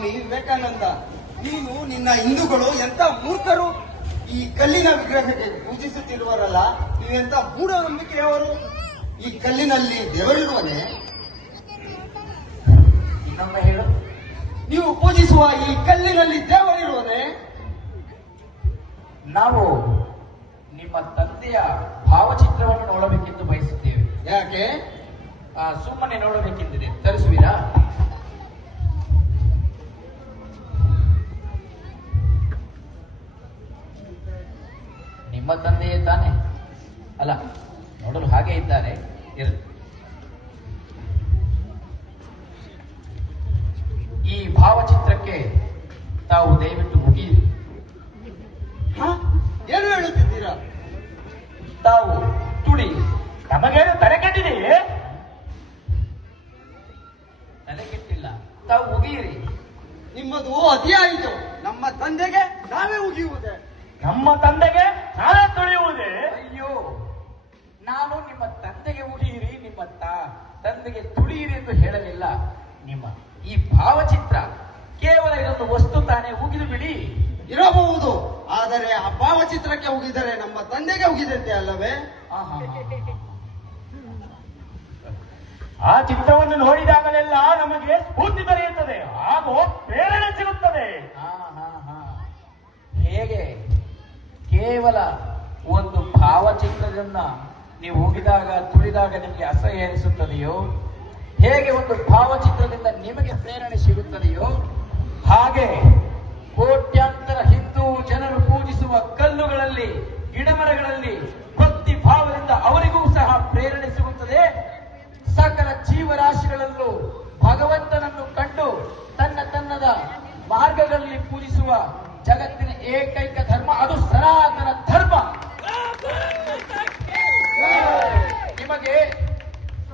ಸ್ವಾಮಿ ವಿವೇಕಾನಂದ, ನೀನು ನಿನ್ನ ಹಿಂದೂಗಳು ಎಂತ ಮೂರ್ಖರು. ಈ ಕಲ್ಲಿನ ವಿಗ್ರಹಕ್ಕೆ ಪೂಜಿಸುತ್ತಿರುವರಲ್ಲ, ನೀವೆಂತ ಮೂಢನಂಬಿಕೆಯವರು. ಈ ಕಲ್ಲಿನಲ್ಲಿ ದೇವರಿರುವನೆ? ಇನ್ನೊಮ್ಮೆ ಹೇಳು. ನೀವು ಪೂಜಿಸುವ ಈ ಕಲ್ಲಿನಲ್ಲಿ ದೇವರಿರುವನೆ? ನಾವು ನಿಮ್ಮ ತಂದೆಯ ಭಾವಚಿತ್ರವನ್ನು ನೋಡಬೇಕೆಂದು ಬಯಸುತ್ತೇವೆ. ಯಾಕೆ? ಸುಮ್ಮನೆ ನೋಡಬೇಕೆಂದಿದೆ. ತರಿಸುವಿರಾ? ನಿಮ್ಮ ತಂದೆಯೇ ತಾನೆ? ಅಲ್ಲ, ನೋಡಲು ಹಾಗೆ ಇದ್ದಾರೆ. ಇರಲಿ. ಈ ಭಾವಚಿತ್ರಕ್ಕೆ ತಾವು ದಯವಿಟ್ಟು ಮುಗಿಯಿರಿ. ಏನು ಹೇಳುತ್ತಿದ್ದೀರಾ? ತಾವು ತುಡಿ. ನಮಗೇನು ತಲೆಕೆಟ್ಟಿದೆಯೇ? ತಲೆಗೆಟ್ಟಿಲ್ಲ, ತಾವು ಮುಗಿಯಿರಿ. ನಿಮ್ಮದು ಅತಿಯಾಯಿತು. ನಮ್ಮ ತಂದೆಗೆ ನಾವೇ ಉಗಿಯುವುದೇ? ನಮ್ಮ ತಂದೆಗೆ ನಾವೇ ತುಳಿಯುವುದೇ? ಅಯ್ಯೋ, ನಾನು ನಿಮ್ಮ ತಂದೆಗೆ ಉಗಿಯಿರಿ, ನಿಮ್ಮ ತಂದೆಗೆ ತುಳಿಯಿರಿ ಎಂದು ಹೇಳಲಿಲ್ಲ. ನಿಮ್ಮ ಈ ಭಾವಚಿತ್ರ ಕೇವಲ ಇದೊಂದು ವಸ್ತು ತಾನೇ, ಉಗಿದು ಬಿಡಿ. ಇರಬಹುದು, ಆದರೆ ಆ ಭಾವಚಿತ್ರಕ್ಕೆ ಉಗಿದರೆ ನಮ್ಮ ತಂದೆಗೆ ಉಗಿದಂತೆ ಅಲ್ಲವೇ? ಆ ಚಿತ್ರವನ್ನು ನೋಡಿದಾಗಲೆಲ್ಲ ನಮಗೆ ಸ್ಫೂರ್ತಿ ದೊರೆಯುತ್ತದೆ, ಹಾಗೂ ಪ್ರೇರಣೆ ಸಿಗುತ್ತದೆ. ಹೇಗೆ ಕೇವಲ ಒಂದು ಭಾವಚಿತ್ರದನ್ನ ನೀವು ಉಗಿದಾಗ ತುಳಿದಾಗ ನಿಮಗೆ ಅಸಹ್ಯ ಎನಿಸುತ್ತದೆಯೋ, ಹೇಗೆ ಒಂದು ಭಾವಚಿತ್ರದಿಂದ ನಿಮಗೆ ಪ್ರೇರಣೆ ಸಿಗುತ್ತದೆಯೋ, ಹಾಗೆ ಕೋಟ್ಯಾಂತರ ಹಿಂದೂ ಜನರು ಪೂಜಿಸುವ ಕಲ್ಲುಗಳಲ್ಲಿ, ಗಿಡಮರಗಳಲ್ಲಿ ಭಕ್ತಿ ಭಾವದಿಂದ ಅವರಿಗೂ ಸಹ ಪ್ರೇರಣೆ ಸಿಗುತ್ತದೆ. ಸಕಲ ಜೀವರಾಶಿಗಳಲ್ಲೂ ಭಗವಂತನನ್ನು ಕಂಡು ತನ್ನದ ಮಾರ್ಗಗಳಲ್ಲಿ ಪೂಜಿಸುವ ಜಗತ್ತಿನ ಏಕೈಕ ಧರ್ಮ ಅದು ಸನಾತನ ಧರ್ಮ.